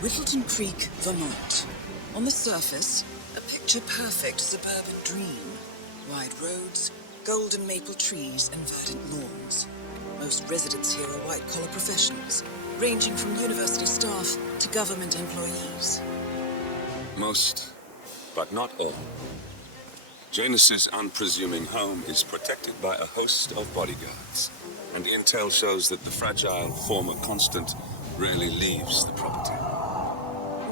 Whittleton Creek, Vermont. On the surface, a picture-perfect suburban dream. Wide roads, golden maple trees, and verdant lawns. Most residents here are white-collar professionals, ranging from university staff to government employees. Most, but not all. Janus's unpresuming home is protected by a host of bodyguards, and intel shows that the fragile former constant rarely leaves the property.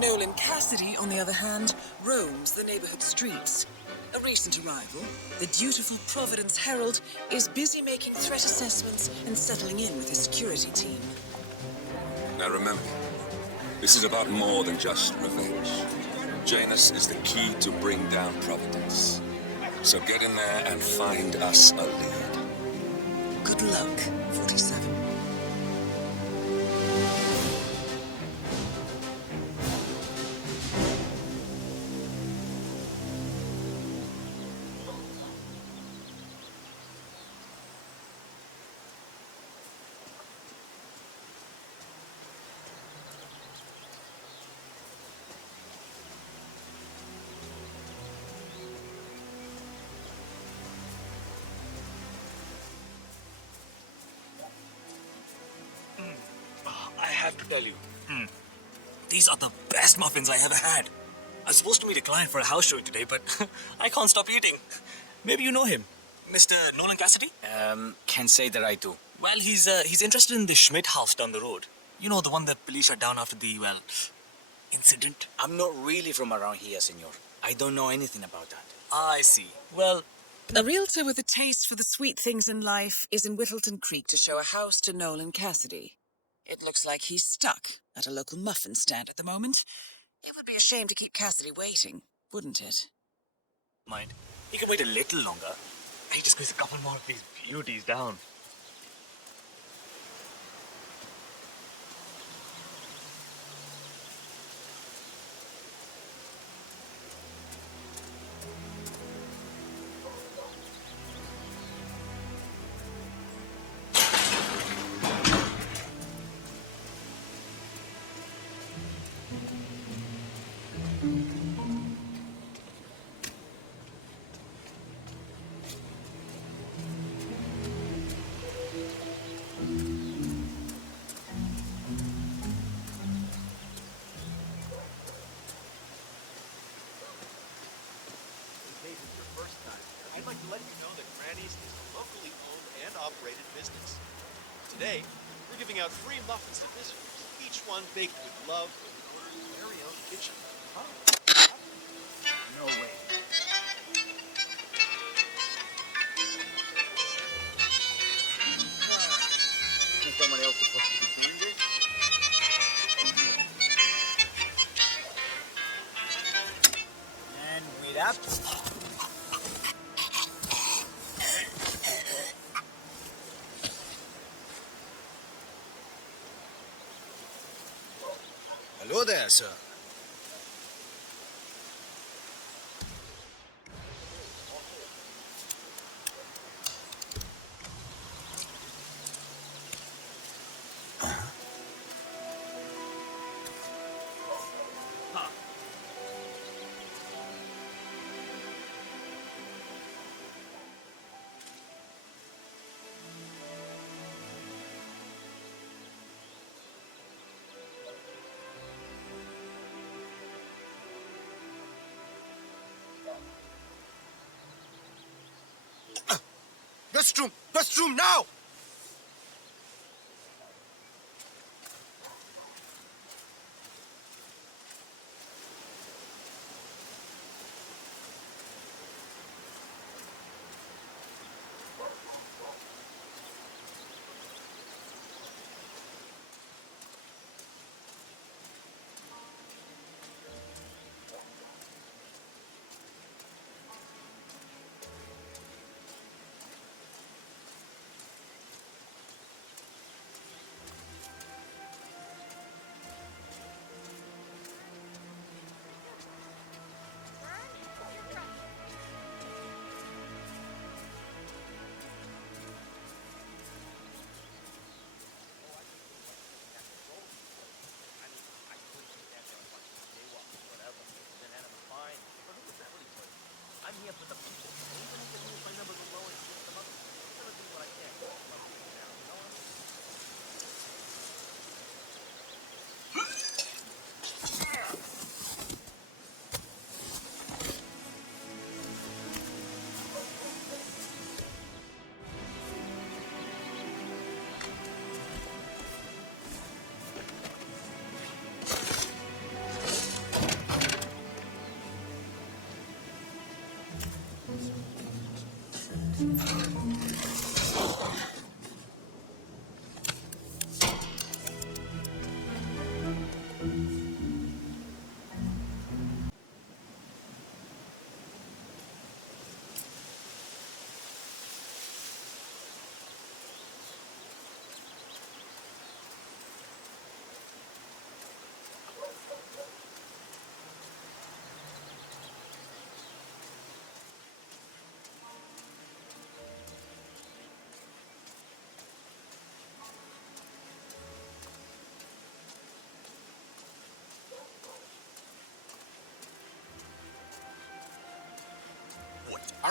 Nolan Cassidy, on the other hand, roams the neighborhood streets. A recent arrival, the dutiful Providence Herald is busy making threat assessments and settling in with his security team. Now remember, this is about more than just revenge. Janus is the key to bring down Providence. So get in there and find us a lead. Good luck, 47. I have to tell you, these are the best muffins I ever had. I was supposed to meet a client for a house showing today, but I can't stop eating. Maybe you know him, Mr. Nolan Cassidy? Can't say that I do. Well, he's interested in the Schmidt house down the road. You know, the one that police shut down after the, incident. I'm not really from around here, senor. I don't know anything about that. I see. Well, A realtor with a taste for the sweet things in life is in Whittleton Creek to show a house to Nolan Cassidy. It looks like he's stuck at a local muffin stand at the moment. It would be a shame to keep Cassidy waiting, wouldn't it? mind. You can wait a little longer. I need to squeeze a couple more of these beauties down. I'd like to let you know that Granny's is a locally owned and operated business. Today, we're giving out free muffins to visitors, each one baked with love from the owner's very own kitchen. No way. Can somebody else possibly find this? And wait up. Hello there, sir. Restroom now!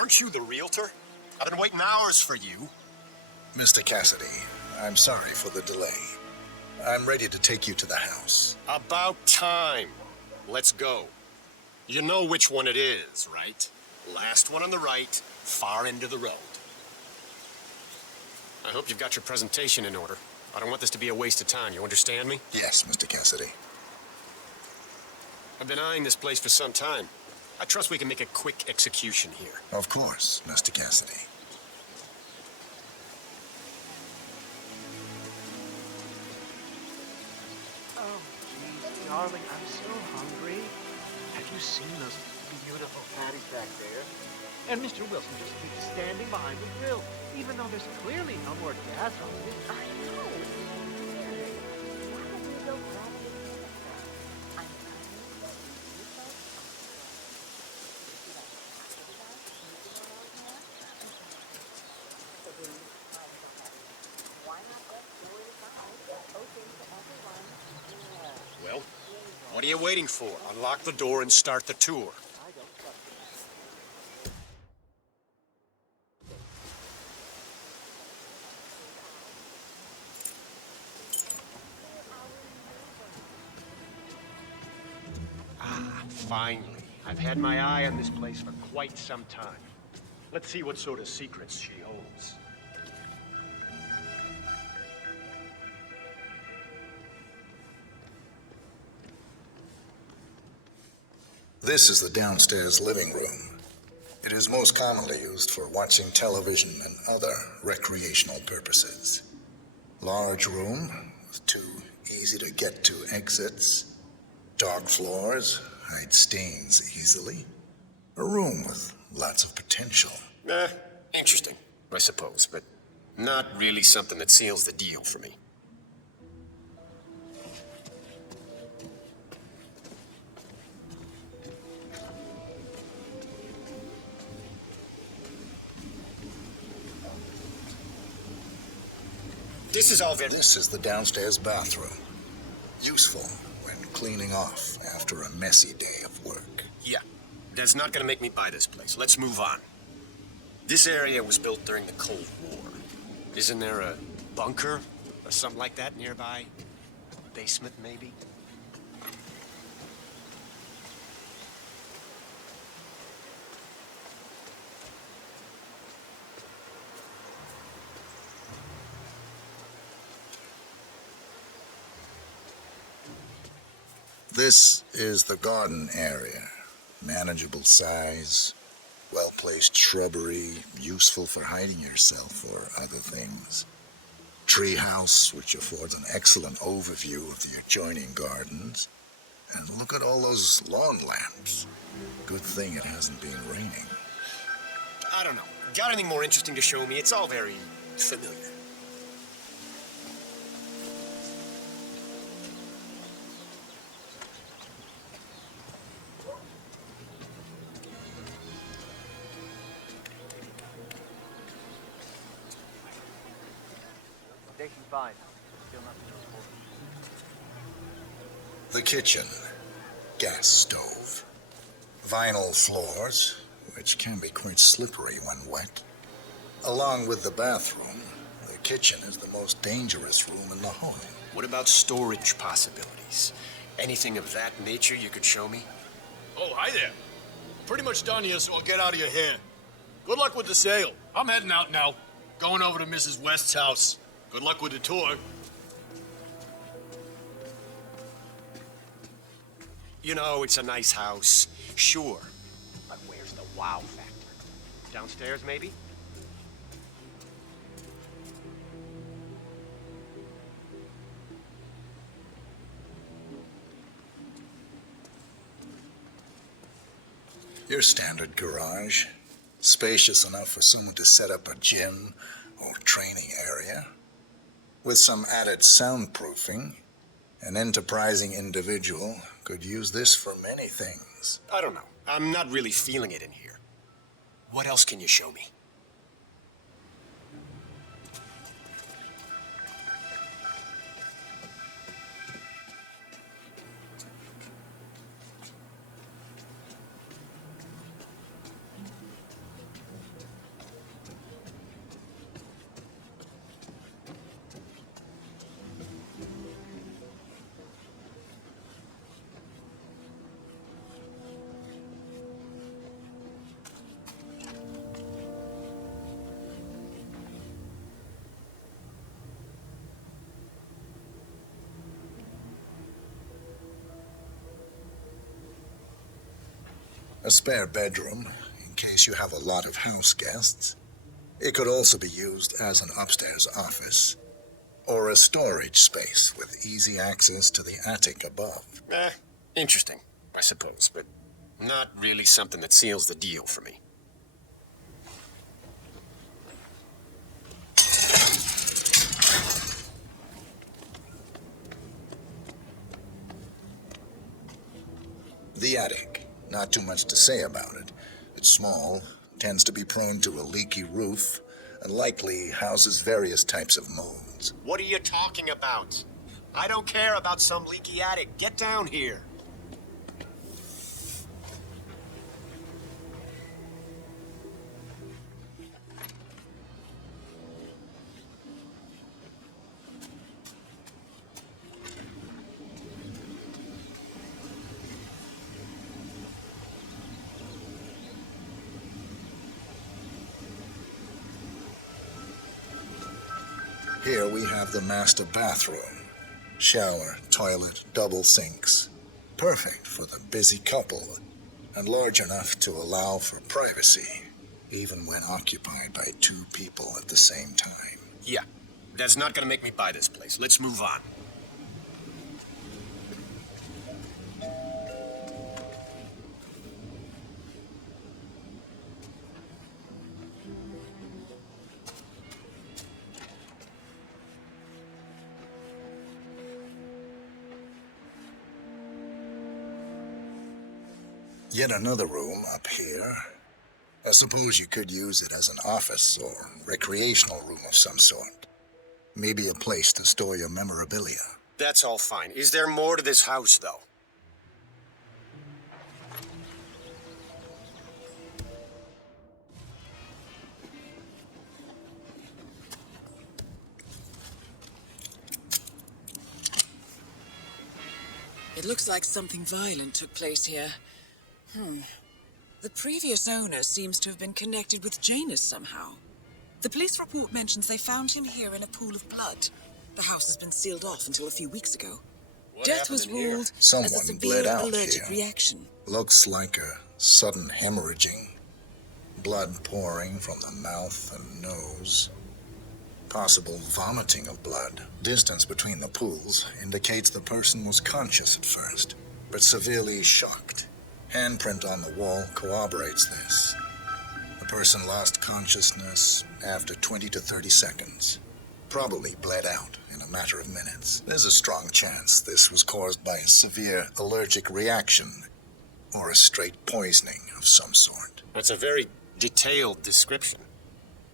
Aren't you the realtor? I've been waiting hours for you. Mr. Cassidy, I'm sorry for the delay. I'm ready to take you to the house. About time. Let's go. You know which one it is, right? Last one on the right, far end of the road. I hope you've got your presentation in order. I don't want this to be a waste of time, you understand me? Yes, Mr. Cassidy. I've been eyeing this place for some time. I trust we can make a quick execution here. Of course, Mr. Cassidy. Oh, geez, darling, I'm so hungry. Have you seen those beautiful patties back there? And Mr. Wilson just keeps standing behind the grill, even though there's clearly no more gas on it. I know. Why don't we go grab the dinner? I'm why not just go inside? It's open to everyone. Yeah. Well, what are you waiting for? Unlock the door and start the tour. I don't trust you. Finally. I've had my eye on this place for quite some time. Let's see what sort of secrets she holds. This is the downstairs living room. It is most commonly used for watching television and other recreational purposes. Large room with two easy-to-get-to exits. Dark floors, hide stains easily. A room with lots of potential. Interesting, I suppose, but not really something that seals the deal for me. This is the downstairs bathroom. Useful when cleaning off after a messy day of work. Yeah, that's not gonna make me buy this place. Let's move on. This area was built during the Cold War. Isn't there a bunker or something like that nearby? Basement, maybe? This is the garden area. Manageable size, well-placed shrubbery, useful for hiding yourself or other things. Treehouse, which affords an excellent overview of the adjoining gardens. And look at all those lawn lamps. Good thing it hasn't been raining. I don't know. Got anything more interesting to show me? It's all very familiar. Station 5. Still nothing to report. The kitchen. Gas stove. Vinyl floors, which can be quite slippery when wet. Along with the bathroom, the kitchen is the most dangerous room in the home. What about storage possibilities? Anything of that nature you could show me? Oh, hi there. Pretty much done here, so I'll get out of your hair. Good luck with the sale. I'm heading out now. Going over to Mrs. West's house. Good luck with the tour. You know, it's a nice house, sure. But where's the wow factor? Downstairs, maybe? Your standard garage. Spacious enough for someone to set up a gym or training area. With some added soundproofing, an enterprising individual could use this for many things. I don't know. I'm not really feeling it in here. What else can you show me? A spare bedroom, in case you have a lot of house guests. It could also be used as an upstairs office, or a storage space with easy access to the attic above. Interesting, I suppose, but not really something that seals the deal for me. The attic. Not too much to say about it. It's small, tends to be prone to a leaky roof, and likely houses various types of molds. What are you talking about? I don't care about some leaky attic. Get down here. Here we have the master bathroom. Shower, toilet, double sinks. Perfect for the busy couple, and large enough to allow for privacy, even when occupied by two people at the same time. Yeah, that's not gonna make me buy this place. Let's move on. Yet another room up here. I suppose you could use it as an office or recreational room of some sort. Maybe a place to store your memorabilia. That's all fine. Is there more to this house, though? It looks like something violent took place here. The previous owner seems to have been connected with Janus somehow. The police report mentions they found him here in a pool of blood. The house has been sealed off until a few weeks ago. Death was ruled as a Someone bled severe out allergic here. reaction. Looks like a sudden hemorrhaging. Blood pouring from the mouth and nose. Possible vomiting of blood. Distance between the pools indicates the person was conscious at first, but severely shocked. Handprint on the wall corroborates this. The person lost consciousness after 20 to 30 seconds. Probably bled out in a matter of minutes. There's a strong chance this was caused by a severe allergic reaction or a straight poisoning of some sort. That's a very detailed description.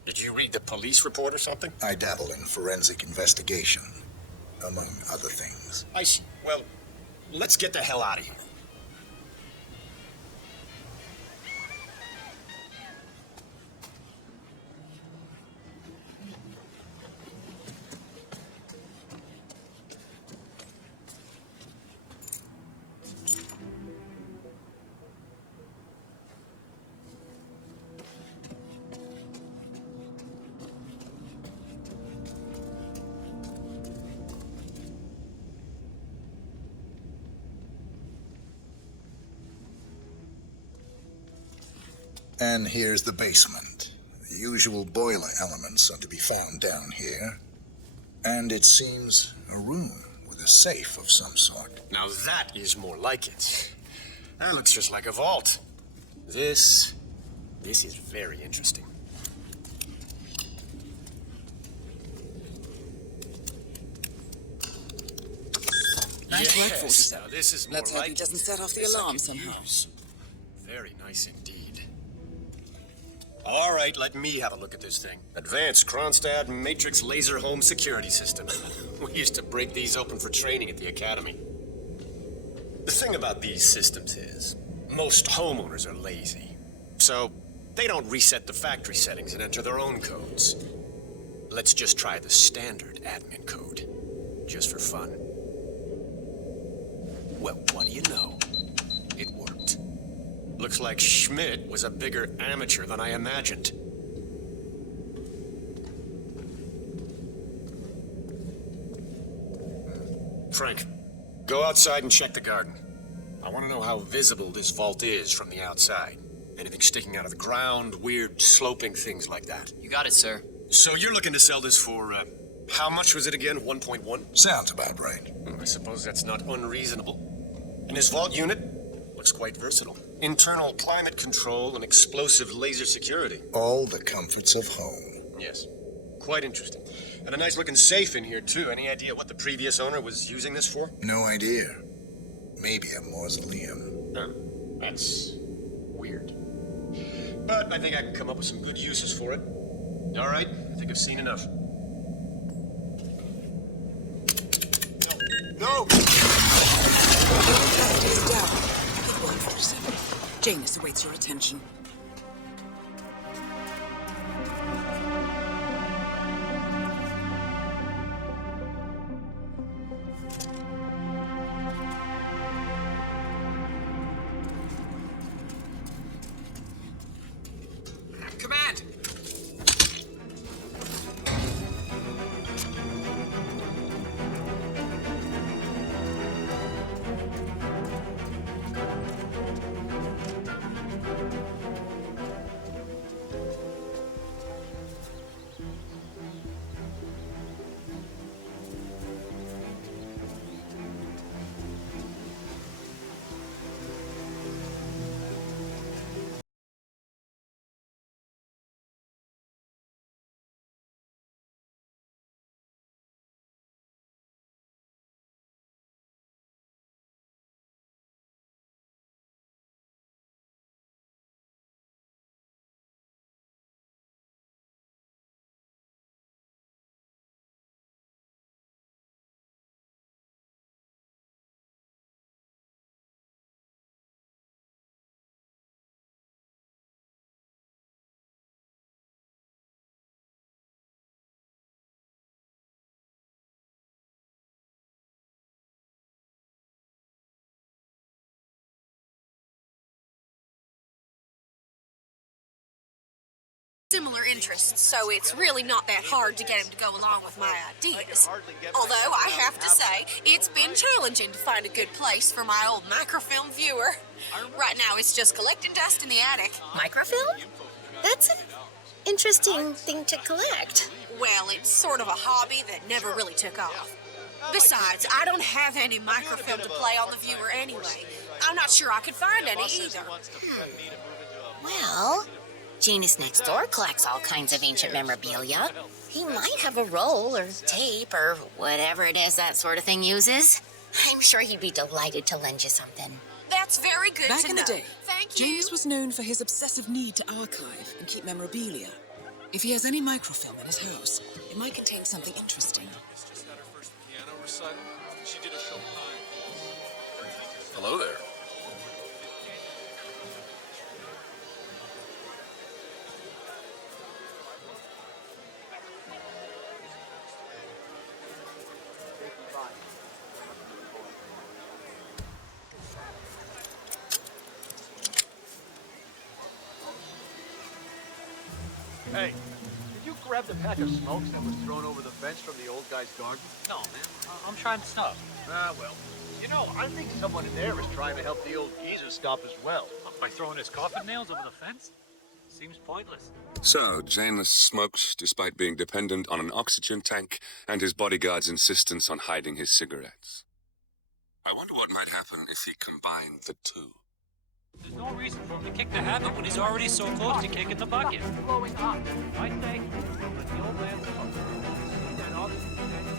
Did you read the police report or something? I dabble in forensic investigation, among other things. I see. Well, let's get the hell out of here. And here's the basement. The usual boiler elements are to be found down here. And it seems a room with a safe of some sort. Now that is more like it. That looks just like a vault. This is very interesting. Nice work, Yes, 47. now this is more Let's hope like he doesn't set off the this I alarm can somehow. use. Very nice indeed. All right, let me have a look at this thing. Advanced Kronstadt Matrix Laser Home Security System. We used to break these open for training at the academy. The thing about these systems is, most homeowners are lazy. So, they don't reset the factory settings and enter their own codes. Let's just try the standard admin code, just for fun. Well, what do you know? It worked. Looks like Schmidt was a bigger amateur than I imagined. Frank, go outside and check the garden. I want to know how visible this vault is from the outside. Anything sticking out of the ground, weird sloping things like that. You got it, sir. So you're looking to sell this for, how much was it again? 1.1? Sounds about right. I suppose that's not unreasonable. And his vault unit looks quite versatile. Internal climate control and explosive laser security. All the comforts of home. Yes. Quite interesting. And a nice looking safe in here, too. Any idea what the previous owner was using this for? No idea. Maybe a mausoleum. That's weird. But I think I can come up with some good uses for it. All right, I think I've seen enough. No! It's down. Good work, 47. Janus awaits your attention. Command! Similar interests, so it's really not that hard to get him to go along with my ideas. Although I have to say, it's been challenging to find a good place for my old microfilm viewer. Right now, it's just collecting dust in the attic. Microfilm? That's an interesting thing to collect. Well, it's sort of a hobby that never really took off. Besides, I don't have any microfilm to play on the viewer anyway. I'm not sure I could find any either. Well, Janus next door collects all kinds of ancient memorabilia. He might have a roll or tape or whatever it is that sort of thing uses. I'm sure he'd be delighted to lend you something. That's very good Back to in know. the day, Thank you. Janus was known for his obsessive need to archive and keep memorabilia. If he has any microfilm in his house, it might contain something interesting. Just had her first piano recital. She did a Chopin. Hello there. Hey, did you grab the pack of smokes that was thrown over the fence from the old guy's garden? No, man. I'm trying to stop. Ah, well. You know, I think someone in there is trying to help the old geezer stop as well. By throwing his coffin nails over the fence? Seems pointless. So, Janus smoked despite being dependent on an oxygen tank and his bodyguard's insistence on hiding his cigarettes. I wonder what might happen if he combined the two. There's no reason for him to kick the habit when he's already so close to kicking the bucket. Blowing up. I say, let the old man smoke. See that oxygen tank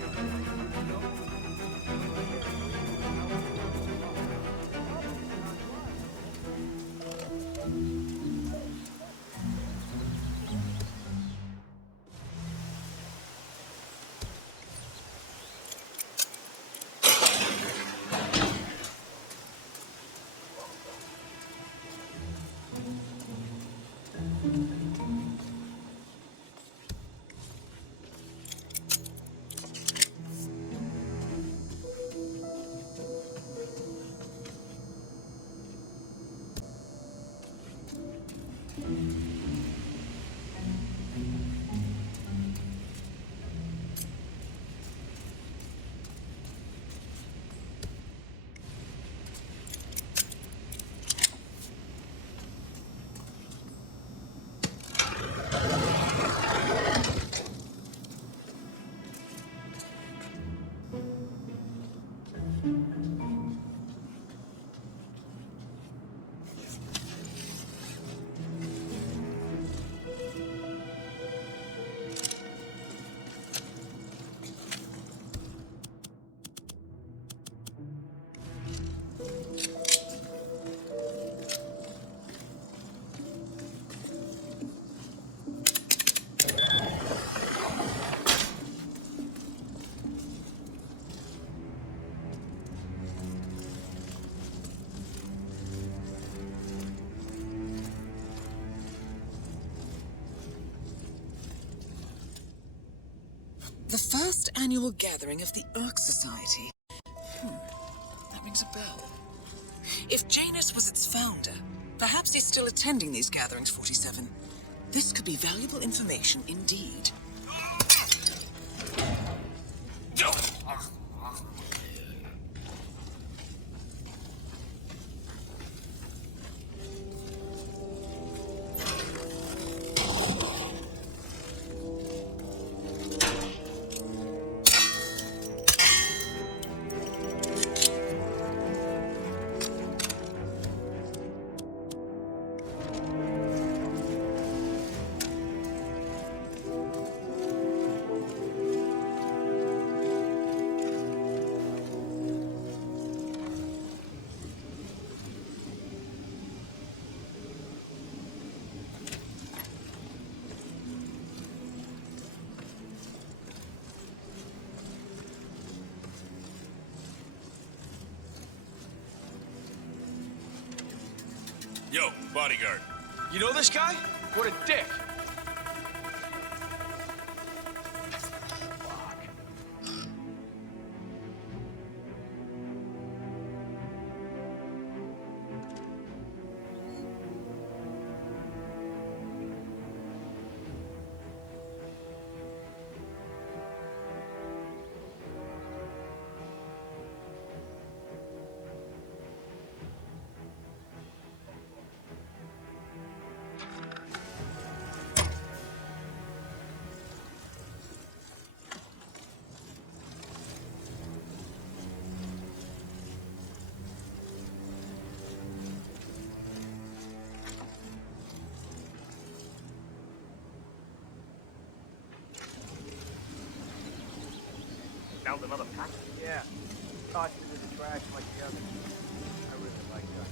The first annual gathering of the Urk Society. That rings a bell. If Janus was its founder, perhaps he's still attending these gatherings, 47. This could be valuable information indeed. Yo, bodyguard. You know this guy? What a dick. Found another package? Yeah. Tossed it in the trash like the others. I really like that.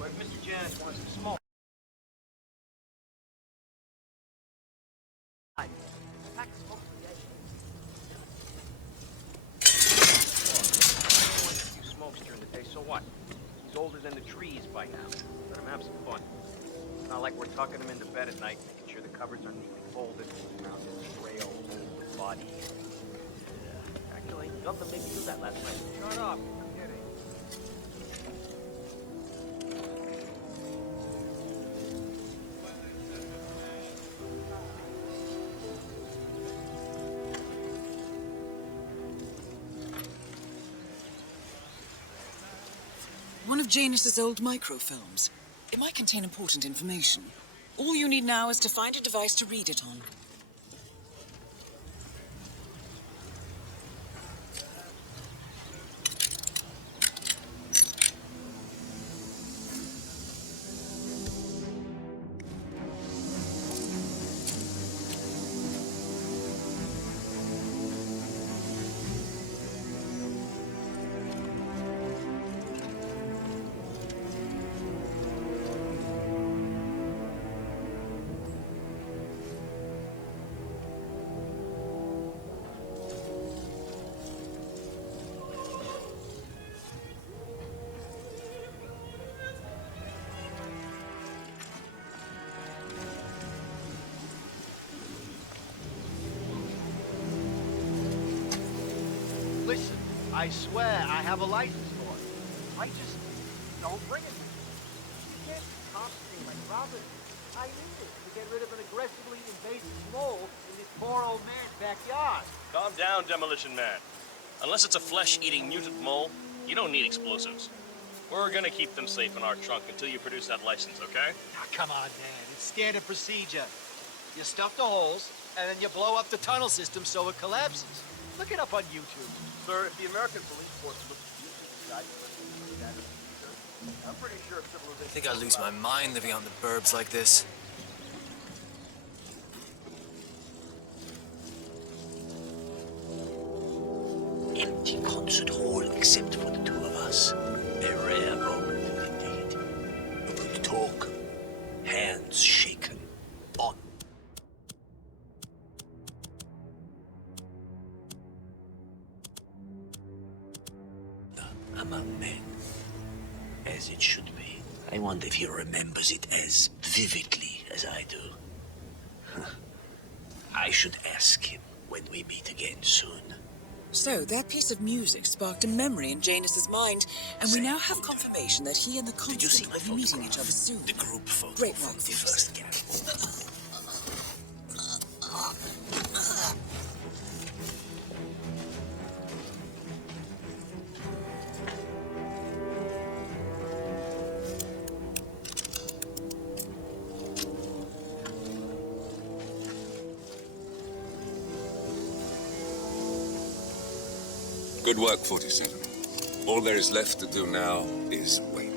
But Mr. Janus wants some smoke. Pack of smoke for the edge. He wants a few smokes during the day, so what? He's older than the trees by now. Let him have some fun. It's not like we're tucking him into bed at night, making sure the covers are neatly folded around his frail old body. Actually, nothing made me do that last night. Shut up. I'm kidding. One of Janus's old microfilms. It might contain important information. All you need now is to find a device to read it on. Listen, I swear I have a license for it. I just don't bring it with me. You can't concentrate like Robin. I need it to get rid of an aggressively invasive mole in this poor old man's backyard. Calm down, Demolition Man. Unless it's a flesh-eating mutant mole, you don't need explosives. We're gonna keep them safe in our trunk until you produce that license, okay? Oh, come on, man. It's standard procedure. You stuff the holes, and then you blow up the tunnel system so it collapses. Look it up on YouTube. Sir, if the American police force looks using the guide for that in the future, I'm pretty sure civilization... I think I'd lose my mind living out in the burbs like this. Empty concert hall except for the two of us. No among men. As it should be. I wonder if he remembers it as vividly as I do. I should ask him when we meet again soon. So, that piece of music sparked a memory in Janus's mind, and we now have confirmation that he and the Constant will be meeting each other soon. The group photo. Great work, The first gang. Good work, 47. All there is left to do now is wait.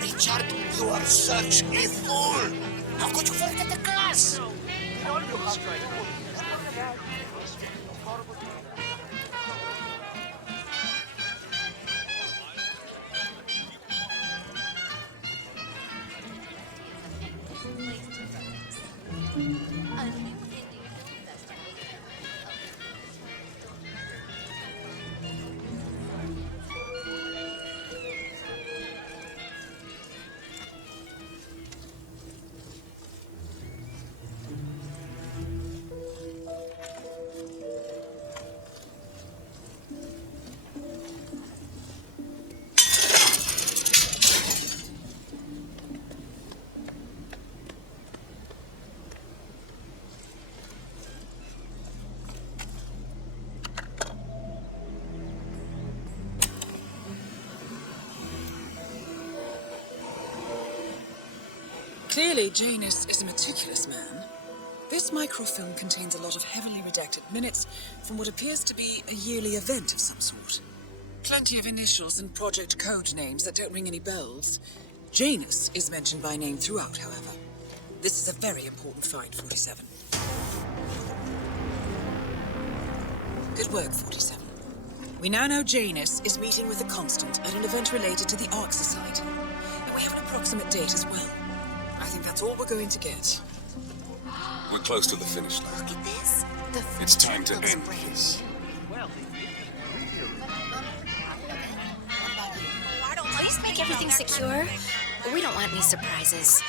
Richard, you are such a fool! How could you forget the class? Clearly, Janus is a meticulous man. This microfilm contains a lot of heavily redacted minutes from what appears to be a yearly event of some sort. Plenty of initials and project code names that don't ring any bells. Janus is mentioned by name throughout, however. This is a very important find, 47. Good work, 47. We now know Janus is meeting with the Constant at an event related to the Ark Society. And we have an approximate date as well. I think that's all we're going to get. We're close to the finish line. Look at this. It's time to end this. Please make everything secure. We don't want any surprises.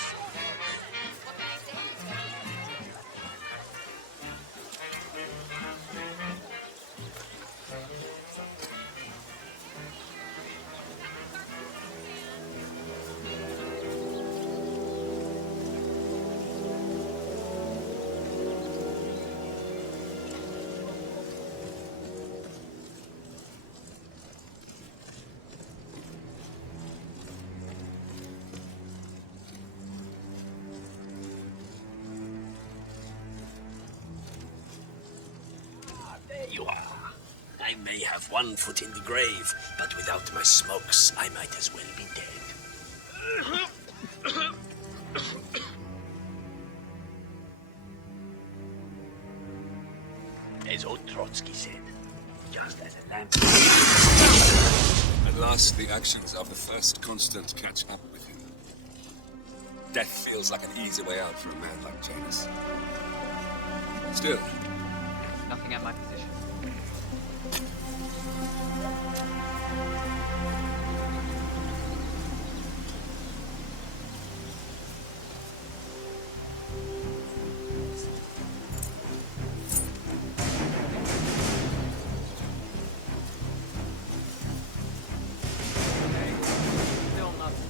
You are. I may have one foot in the grave, but without my smokes, I might as well be dead. As old Trotsky said, just as a lamp. At last, the actions of the first Constant catch up with him. Death feels like an easy way out for a man like Janus. Still, Nothing at my position. Still nothing.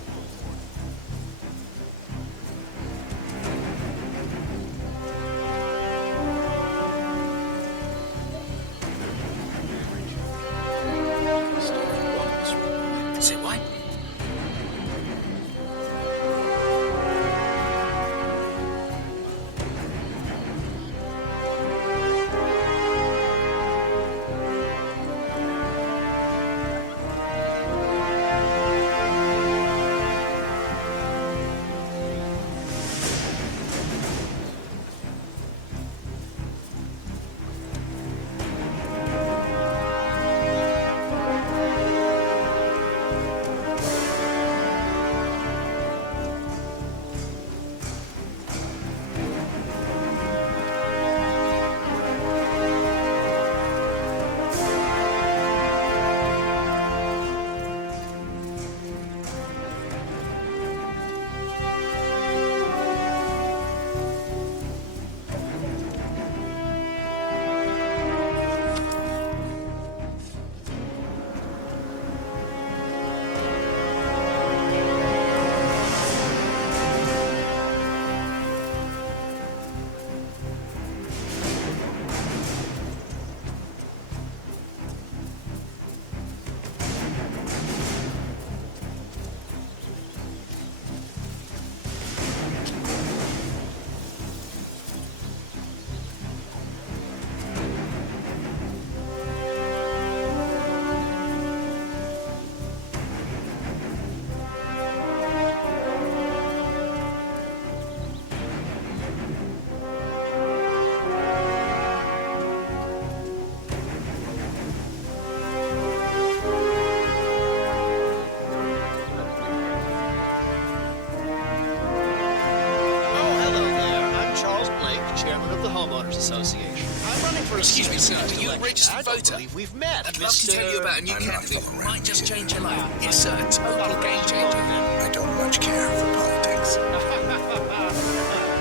Homeowners Association. I'm running for Excuse me, sir. Are you a registered voter? We've met. I'd love to tell you about a new candidate who might just change your life. Yes, sir. A total game changer. I don't much care for politics.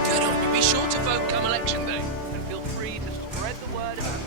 Good on you. Be sure to vote come election day. And feel free to spread the word about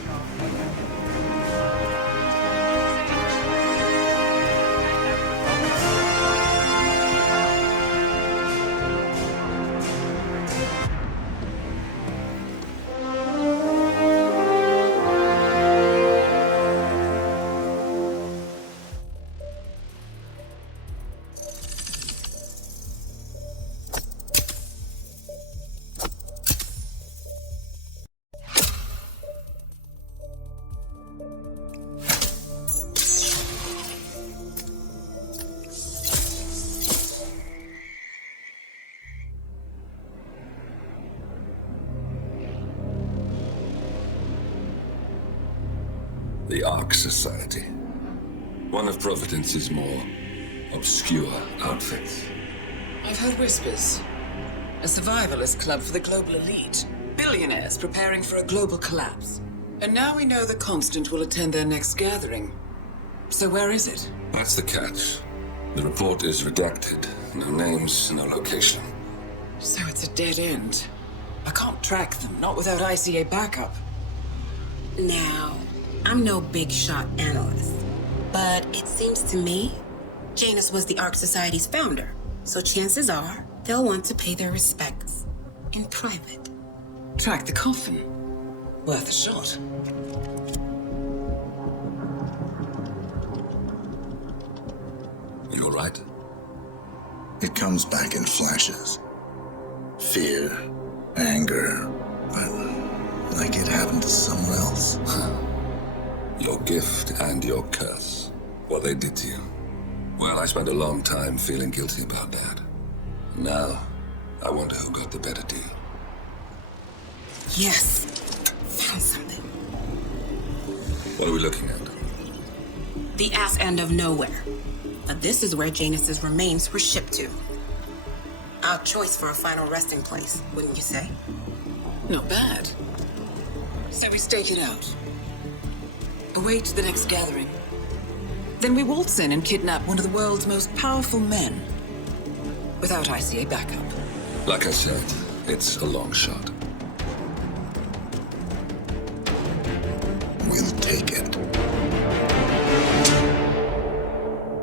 The Ark Society. One of Providence's more obscure outfits. I've heard whispers. A survivalist club for the global elite. Billionaires preparing for a global collapse. And now we know the Constant will attend their next gathering. So where is it? That's the catch. The report is redacted. No names, no location. So it's a dead end. I can't track them, not without ICA backup. Now, I'm no big shot analyst, but it seems to me Janus was the Ark Society's founder, so chances are they'll want to pay their respects in private. Track the coffin. Worth a shot. You all right? It comes back in flashes. Fear, anger, but like it happened to someone else. Your gift and your curse. What they did to you. Well, I spent a long time feeling guilty about that. Now, I wonder who got the better deal. Yes, found something. What are we looking at? The ass end of nowhere. But this is where Janus's remains were shipped to. Our choice for a final resting place, wouldn't you say? Not bad. So we stake it out. Await the next gathering. Then we waltz in and kidnap one of the world's most powerful men. Without ICA backup. Like I said, it's a long shot. We'll take it.